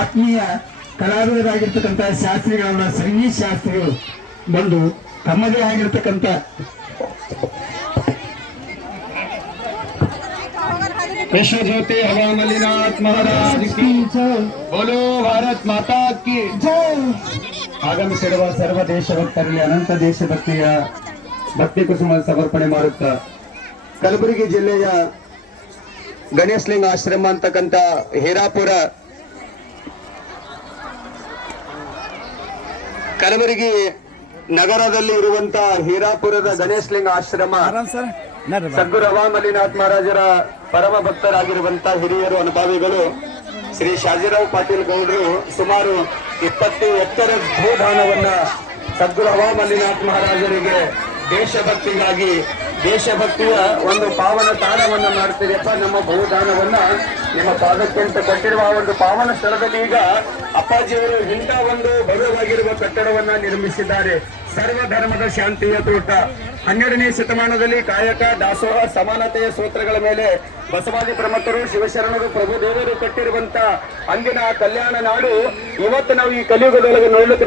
ಆತ್ಮೀಯ ಕಲಾವಿದರಾಗಿರ್ತಕ್ಕಂಥ ಶಾಸ್ತ್ರಿಗಳನ್ನ ಸಂಗೀತ ಶಾಸ್ತ್ರಿಗಳು ಬಂದು ತಮ್ಮದೇ ಆಗಿರ್ತಕ್ಕಂಥ विश्व ज्योति हवा मलिनाथ महाराज की बोलो भारत माता की ಆಗಮಿಸಿರುವ ಸರ್ವ ದೇಶಭಕ್ತರಲ್ಲಿ ಅನಂತ ದೇಶಭಕ್ತಿಯ ಭಕ್ತಿ ಕುಸುಮ ಸಮರ್ಪಣೆ ಮಾಡುತ್ತಾ ಕಲಬುರಗಿ ಜಿಲ್ಲೆಯ ಗಣೇಶಲಿಂಗ ಆಶ್ರಮ ಅಂತಕ್ಕಂಥ ಹೀರಾಪುರ ಕಲಬುರಗಿ ನಗರದಲ್ಲಿ ಇರುವಂತಹ ಹೀರಾಪುರದ ಗಣೇಶಲಿಂಗ ಆಶ್ರಮ ಸದ್ಗುರು ಹವಾ ಮಲ್ಲಿನಾಥ್ ಮಹಾರಾಜರ ಪರಮ ಭಕ್ತರಾಗಿರುವಂತಹ ಹಿರಿಯರು ಅನುಭಾವಿಗಳು ಶ್ರೀ ಶಾಜಿರಾವ್ ಪಾಟೀಲ್ ಗೌಡರು ಸುಮಾರು 20 ಎಕರೆ ಭೂದಾನವನ್ನ ಸದ್ಗುರು ಹವಾ ಮಲ್ಲಿನಾಥ್ ಮಹಾರಾಜರಿಗೆ ದೇಶಭಕ್ತಿಗಾಗಿ ದೇಶಭಕ್ತಿಯ ಒಂದು ಪಾವನ ತಾಣವನ್ನ ಮಾಡ್ತೀರಿಯಪ್ಪ. ನಮ್ಮ ಭೂದಾನವನ್ನ ನಿಮ್ಮ ಪಾದಕ್ಕೆ ಅಂತ ಕೊಟ್ಟಿರುವ ಒಂದು ಪಾವನ ಸ್ಥಳದಲ್ಲಿ ಈಗ ಅಪ್ಪಾಜಿಯವರು ಇಂಥ ಒಂದು ಭವ್ಯವಾಗಿರುವ ಕಟ್ಟಡವನ್ನ ನಿರ್ಮಿಸಿದ್ದಾರೆ. ಸರ್ವ ಧರ್ಮದ ಶಾಂತಿಯ ತೋಟ. 12ನೇ ಶತಮಾನದಲ್ಲಿ ಕಾಯಕ ದಾಸೋಹ ಸಮಾನತೆಯ ಸೂತ್ರಗಳ ಮೇಲೆ ಬಸವಾದಿ ಪ್ರಮುಖರು ಶಿವಶರಣರು ಪ್ರಭುದೇವರು ಕಟ್ಟಿರುವಂತ ಅಂದಿನ ಕಲ್ಯಾಣ ನಾಡು ಇವತ್ತು ನಾವು ಈ ಕಲಿಯುಗದೊಳಗೆ ನೋಡಲಿಕ್ಕೆ